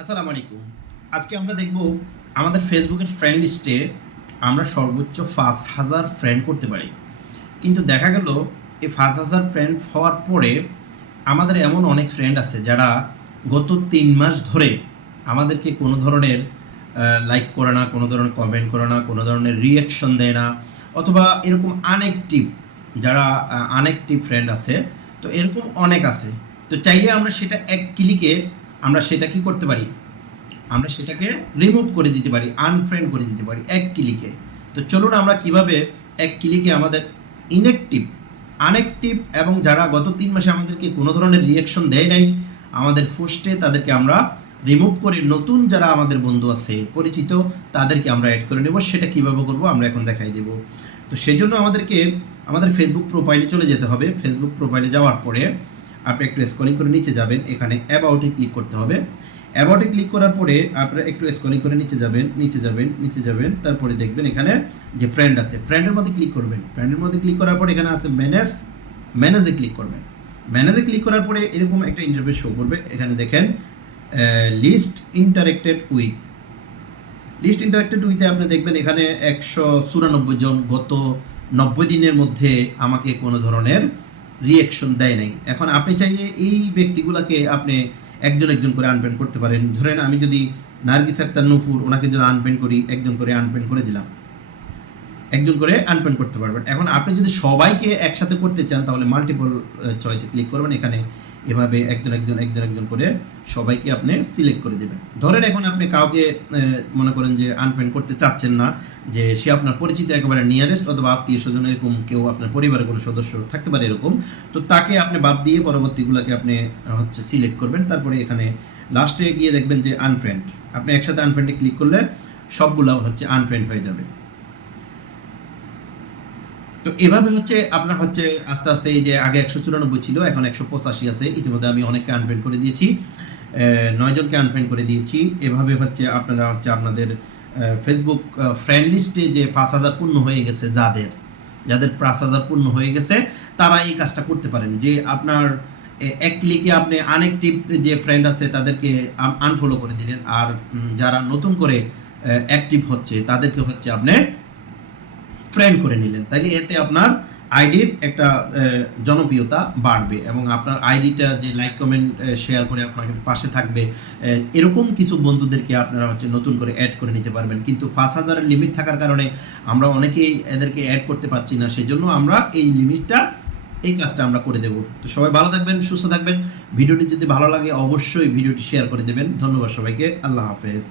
আসসালামু আলাইকুম। আজকে আমরা দেখব আমাদের ফেসবুকের ফ্রেন্ড লিস্টে আমরা সর্বোচ্চ পাঁচ হাজার ফ্রেন্ড করতে পারি। কিন্তু দেখা গেল, এই পাঁচ হাজার ফ্রেন্ড হওয়ার পরে আমাদের এমন অনেক ফ্রেন্ড আছে যারা গত তিন মাস ধরে আমাদেরকে কোনো ধরনের লাইক করে না, কোনো ধরনের কমেন্ট করে না, কোনো ধরনের রিয়াকশন দেয় না, অথবা এরকম আনএক্টিভ যারা আনএক্টিভ ফ্রেন্ড আছে, তো এরকম অনেক আছে। তো চাইলে আমরা সেটা এক ক্লিকে আমরা সেটা কি করতে পারি? আমরা সেটাকে রিমুভ করে দিতে পারি আনফ্রেন্ড করে দিতে পারি এক ক্লিকে তো চলুন আমরা কীভাবে এক ক্লিকে আমাদের ইনঅ্যাক্টিভ আনঅ্যাক্টিভ এবং যারা গত তিন মাসে আমাদেরকে কোনো ধরনের রিয়াকশন দেয় নাই, আমাদের পোস্টে তাদেরকে আমরা রিমুভ করে নতুন যারা আমাদের বন্ধু আছে, পরিচিত, তাদেরকে আমরা অ্যাড করে নেব। সেটা কীভাবে করব আমরা এখন দেখাই দেব। তো সেজন্য আমাদেরকে আমাদের ফেসবুক প্রোফাইলে চলে যেতে হবে। ফেসবুক প্রোফাইলে যাওয়ার পরে আপনি একটু স্ক্রলিং করে নিচে যাবেন, এখানে অ্যাবাউটে ক্লিক করতে হবে। অ্যাবাউটে ক্লিক করার পরে আপনারা একটু স্ক্রলিং করে নিচে যাবেন নিচে যাবেন নিচে যাবেন, তারপরে দেখবেন এখানে যে ফ্রেন্ড আছে ফ্রেন্ডের মধ্যে ক্লিক করবেন। ফ্রেন্ডের মধ্যে ক্লিক করার পরে এখানে আছে ম্যানেজ ম্যানেজে ক্লিক করবেন। ম্যানেজে ক্লিক করার পরে এরকম একটা ইন্টারফেস শো করবে। এখানে দেখেন list interacted with list interacted উইথে আপনি দেখবেন এখানে একশো চুরানব্বই জন গত নব্বই দিনের মধ্যে আমাকে কোনো ধরনের রিয়েকশন দেয় নাই। এখন আপনি চাইলে এই ব্যক্তিগুলোকে আপনি একজন একজন করে আনপেন্ড করতে পারেন। ধরেন আমি যদি নার্গিস আক্তার নুফুর ওনাকে যদি আনপেন্ড করি, একজন করে আনপেন্ড করে দিলাম। একজন করে আনপেন্ড করতে পারবেন। এখন আপনি যদি সবাইকে একসাথে করতে চান, তাহলে মাল্টিপল চয়েসে ক্লিক করবেন। এখানে এভাবে একজন একজন একজন একজন করে সবাইকে আপনি সিলেক্ট করে দেবেন। ধরেন এখন আপনি কাউকে মনে করেন যে আনফ্রেন্ড করতে চাচ্ছেন না, যে সে আপনার পরিচিত একেবারে নিয়ারেস্ট অথবা আত্মীয় স্বজন, এরকম কেউ আপনার পরিবারের কোনো সদস্য থাকতে পারে এরকম, তো তাকে আপনি বাদ দিয়ে পরবর্তীগুলোকে আপনি হচ্ছে সিলেক্ট করবেন। তারপরে এখানে লাস্টে গিয়ে দেখবেন যে আনফ্রেন্ড আপনি একসাথে আনফ্রেন্ডে ক্লিক করলে সবগুলো হচ্ছে আনফ্রেন্ড হয়ে যাবে। তো এভাবে হচ্ছে আপনার হচ্ছে আস্তে আস্তে এই যে আগে একশো চুরানব্বই ছিল, এখন একশো পঁচাশি আছে। ইতিমধ্যে আমি অনেককে আনফ্রেন্ড করে দিয়েছি। নয়জনকে আনফ্রেন্ড করে দিয়েছি। এভাবে হচ্ছে আপনারা হচ্ছে আপনাদের ফেসবুক ফ্রেন্ড লিস্টে যে পাঁচ হাজার পূর্ণ হয়ে গেছে যাদের যাদের পাঁচ হাজার পূর্ণ হয়ে গেছে, তারা এই কাজটা করতে পারেন। যে আপনার এক ক্লিকে আপনি আনএক্টিভ যে ফ্রেন্ড আছে তাদেরকে আনফলো করে দিলেন। আর যারা নতুন করে অ্যাক্টিভ হচ্ছে, তাদেরকে হচ্ছে আপনি ফ্রেন্ড করে নিলেন। তাইলে এতে আপনার আইডির একটা জনপ্রিয়তা বাড়বে এবং আপনার আইডিটা যে লাইক কমেন্ট শেয়ার করে আপনার পাশে থাকবে এরকম কিছু বন্ধুদেরকে আপনারা হচ্ছে নতুন করে অ্যাড করে নিতে পারবেন। কিন্তু পাঁচ হাজারের লিমিট থাকার কারণে আমরা অনেকেই এদেরকে অ্যাড করতে পারছি না, সেজন্য আমরা এই লিমিটটা এই কাজটা আমরা করে দেব। তো সবাই ভালো থাকবেন, সুস্থ থাকবেন। ভিডিওটি যদি ভালো লাগে, অবশ্যই ভিডিওটি শেয়ার করে দেবেন। ধন্যবাদ সবাইকে। আল্লাহ হাফেজ।